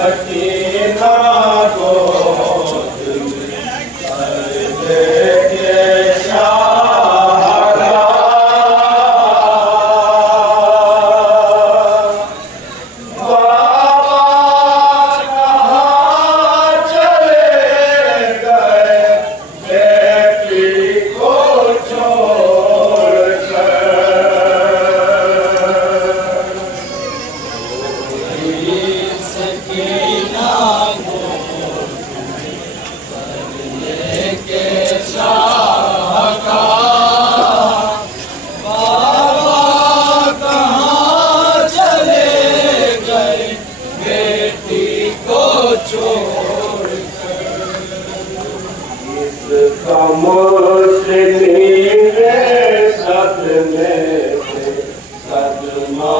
सकीना को लेके शाहरा बाबा कहाँ चले गए बेटी को छोड़ सकीना को लेके शाहका बाबा कहाँ चले गए बेटी को छोड़ इस कमोसनी में सदमे से सदमा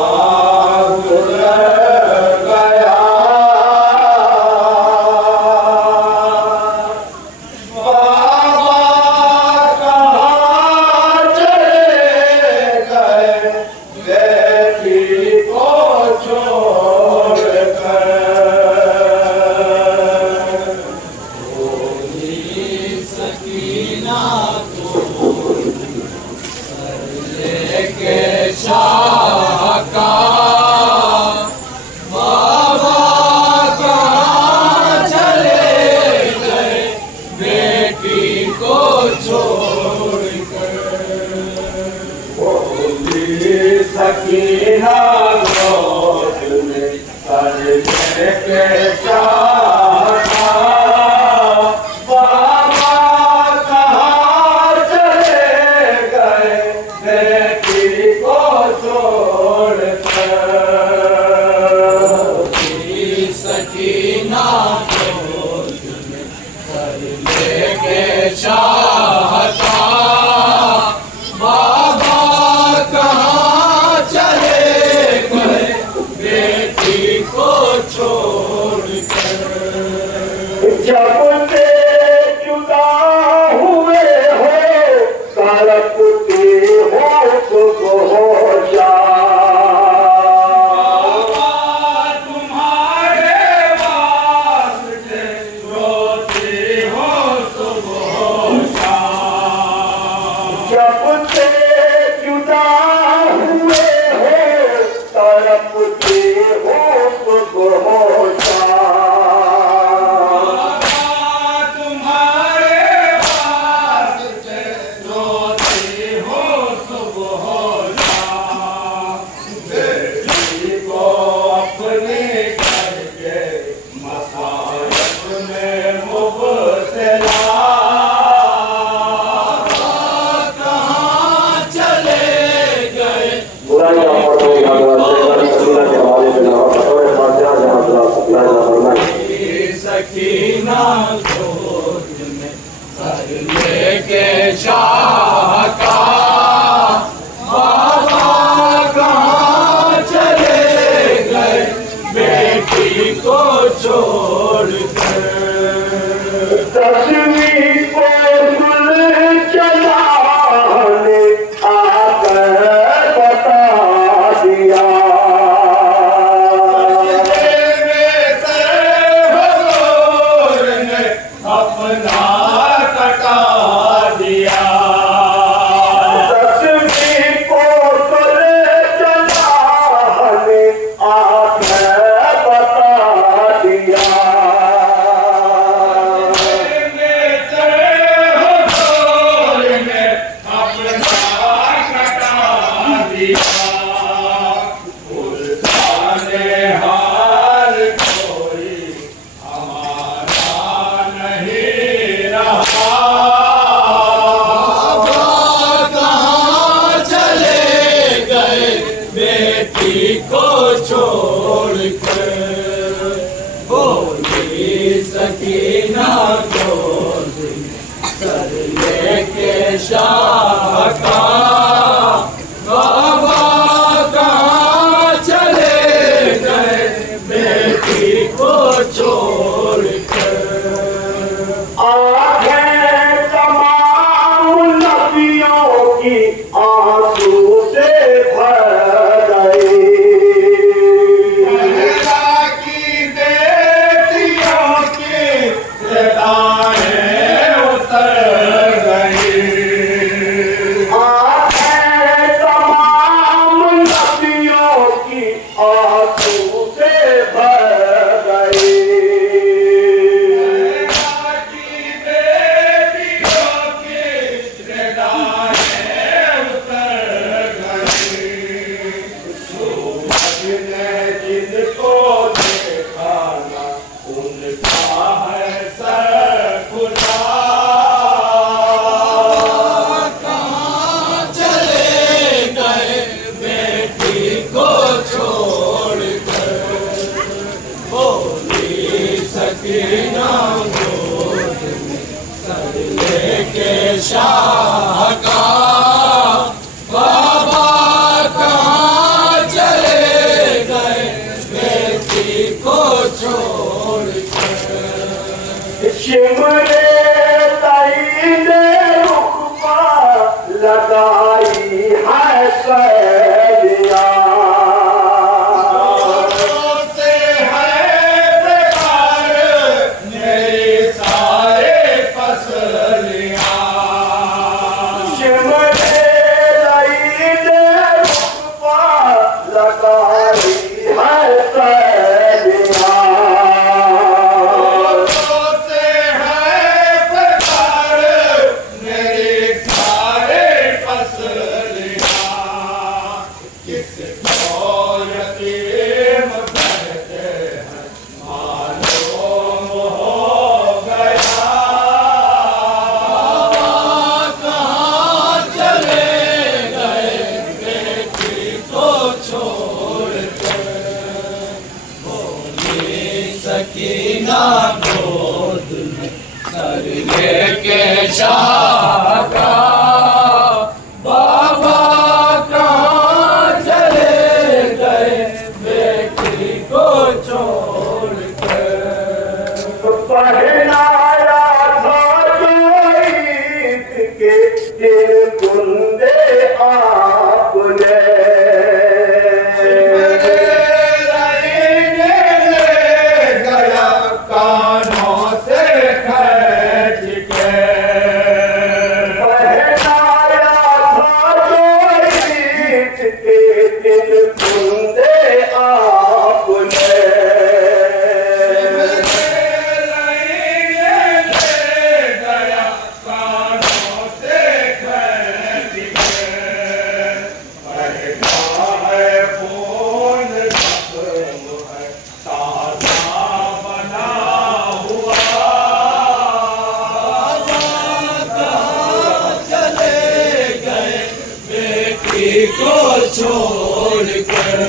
शाहका बाबा कहाँ चले गए बेटी को छोड़कर बोली सकीना गोद में सर लेके शाहका बाबा कहाँ चले गए बेटी को सकीना गोद में सर लेके शाहका बाबा कहाँ चले गए बेटी को छोड़कर जब से जुदा हुए हो तड़पते हो तुम हो जा जब से जुदा हुए हो तड़पते हो तुम हो जा तुम्हारे वास्ते रोते हो सुबह हो जा बेटी को अपने करके मसायत में मुबतला सकीना गोद में सर लेके शाहका बाबा कहाँ चले गए बेटी को छोड़कर दसवीं को चलाने आकर बता दिया अपना कटा दिया दसवीं को तुले चलाने आके बता दिया अपना कटा दिया उल्टाने हार कोई हमारा बेटी को छोड़कर बोली सकीना गोद में सर लेके शाहका बाबा कहाँ चले गए बेटी को छोड़कर आंखें तमाम नबियों की आंसू से भर गई की दे शाह का बाबा कहाँ चले गए बेटी को छोड़ कर। शिमले ताई ने रुख पर लगाई है सैलियाँ, से है बेकार मेरी सारे फसलियाँ। शिमले ताई ने रुख पर लगाई है सैलियाँ, सकीना गोद में सर लेके शाह का बाबा कहाँ चले गए बेटी को छोड़ कर। पहनाया था जो ईद के दिन कुंदे आपने, को छोड़ कर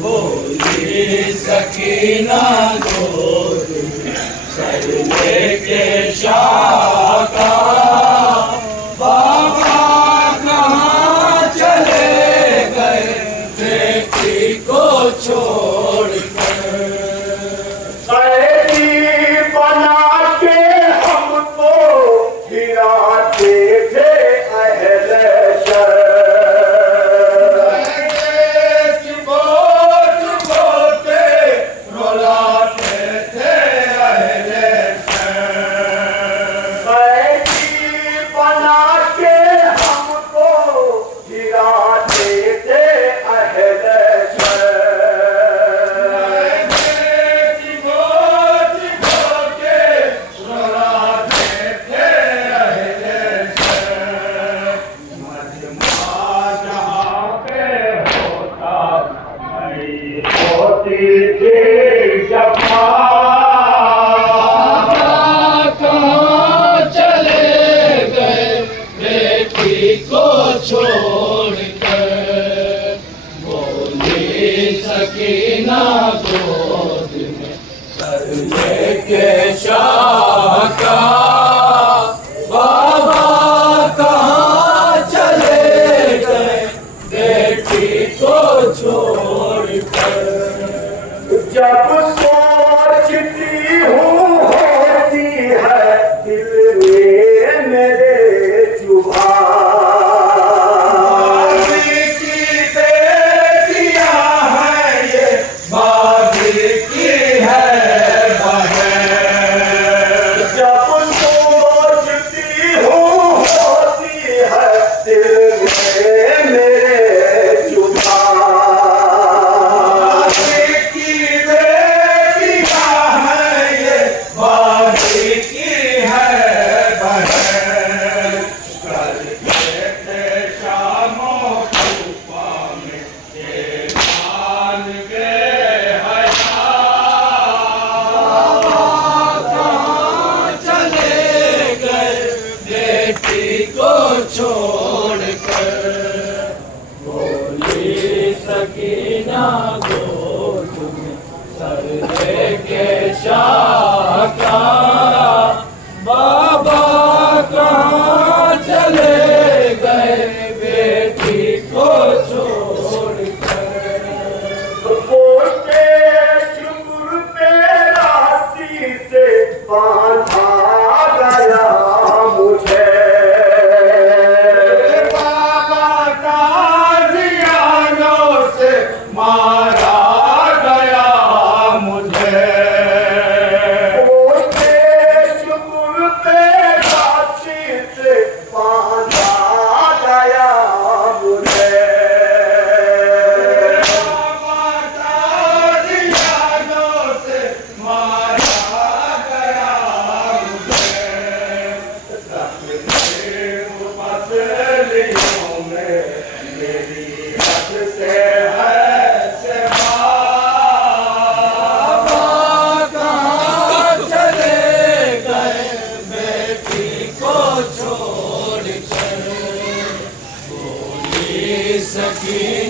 बोली सकीना गोद में सर लेके शाह का बाबा कहाँ चले गए बेटी को छोड़ कर। सहेली बना के हमको गिराते थे अहले शर, छोड़ कर बोली सकीना गोद में सर लेके शाह का बाबा कहाँ चले गए बेटी को छोड़ कर। जब सोचती हूँ होती है दिल में मेरे चुभा, छोड़ कर बोली सकीना गोद में सर लेके शाह का बाबा कहाँ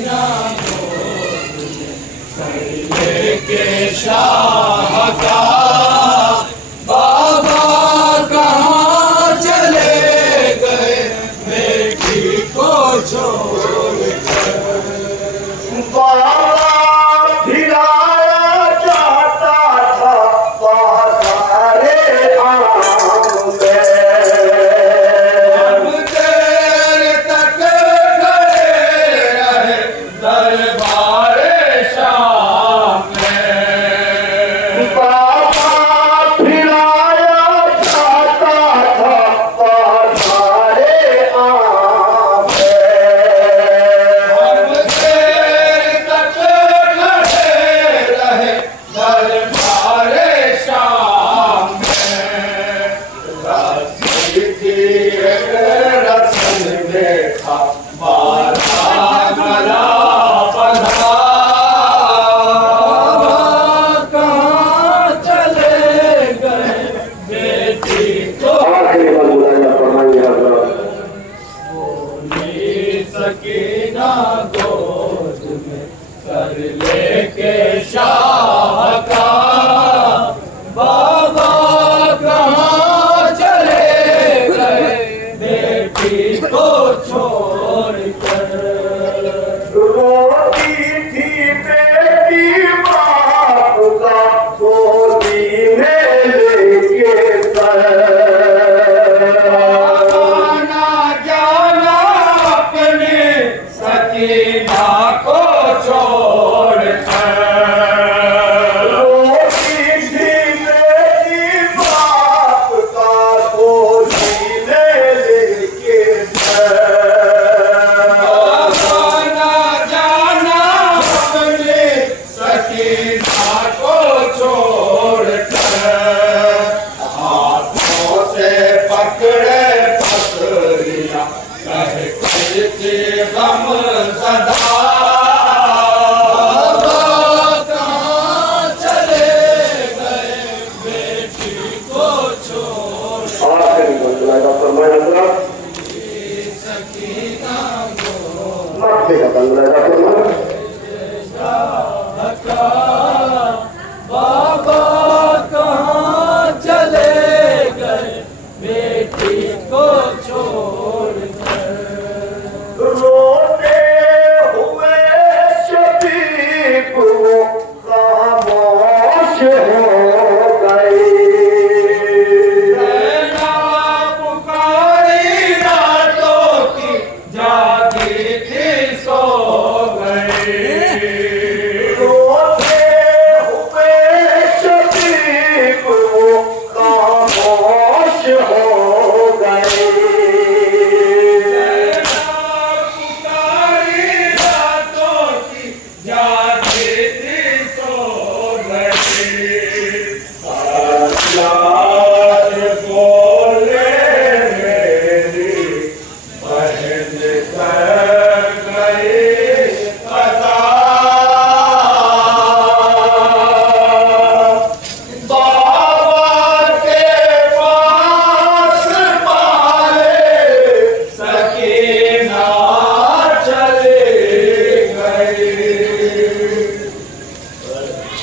ना हो, सर लेके शाह का